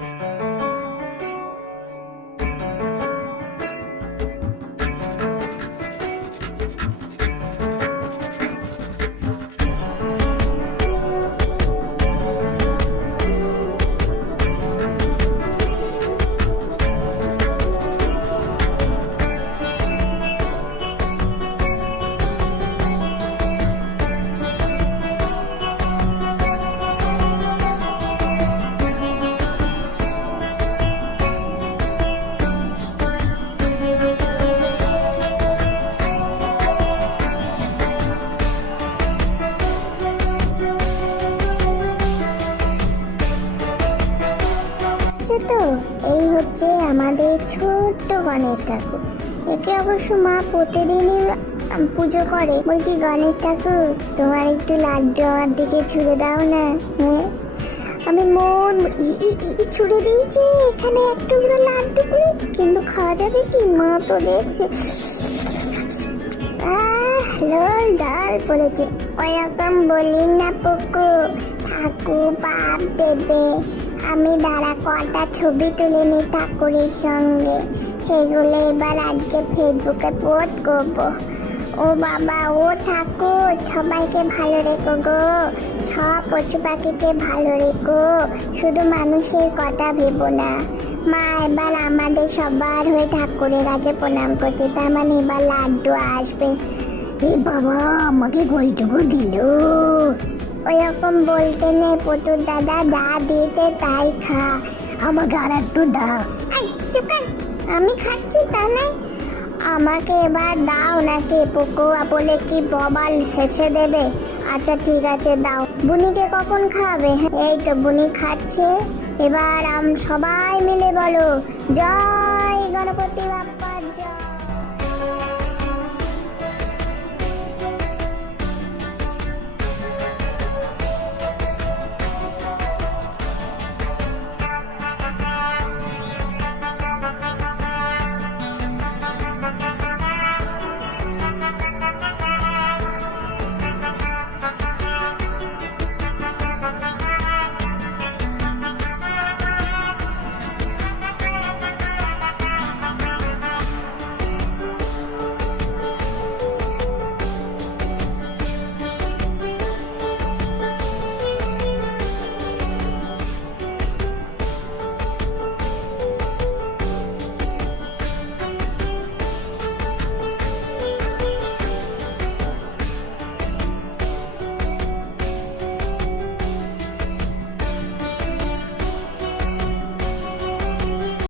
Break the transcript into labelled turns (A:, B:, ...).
A: Thanks. হচ্ছে তো? এই হচ্ছে আমাদের ছোট্ট গণেশ ঠাকুর। একে অবশ্য মা প্রতিদিনই পুজো করে। বলছি, গণেশ ঠাকুর, তোমার একটু লাড্ডু আমার দিকে ছুড়ে দাও না? হ্যাঁ? আমি মন ছুড়ে দিয়েছি। এখানে একটু করে লাড্ডু করে কিন্তু খাওয়া যাবে কি? মা তো দেখছে। লোল ডাল পড়েছে। ওরকম বলি না, পুকু। ঠাকুর বাপ দেবে। আমি দাঁড়া, কটা ছবি তুলে নি ঠাকুরের সঙ্গে। সেগুলো এবার আজকে ফেসবুকে পোস্ট করব। ও বাবা, ও ঠাকুর, সবাইকে ভালো রেখো গো। সব পশু পাখিকে ভালো রেখো। শুধু মানুষের কথা ভেবো না। মা, এবার আমাদের সবার হয়ে ঠাকুরের কাছে প্রণাম করছে। তার মানে এবার লাড্ডু আসবে। এ বাবা, আমাকে গোলটুকু দিল। ওরকম বলতে নেই, পটুর দাদা দা দিয়েছে তাই খা। আমাকে আর একটু দাও। আমি খাচ্ছি তা নাই আমাকে এবার দাও নাকি? পুকুয়া বলে কি ববাল শেষে দেবে? আচ্ছা ঠিক আছে, দাও। বুনিকে কখন খাবে? এই তো বুনি খাচ্ছে। এবার আম সবাই মিলে বলো, জয় গণপতি বাপ্পা, জয়।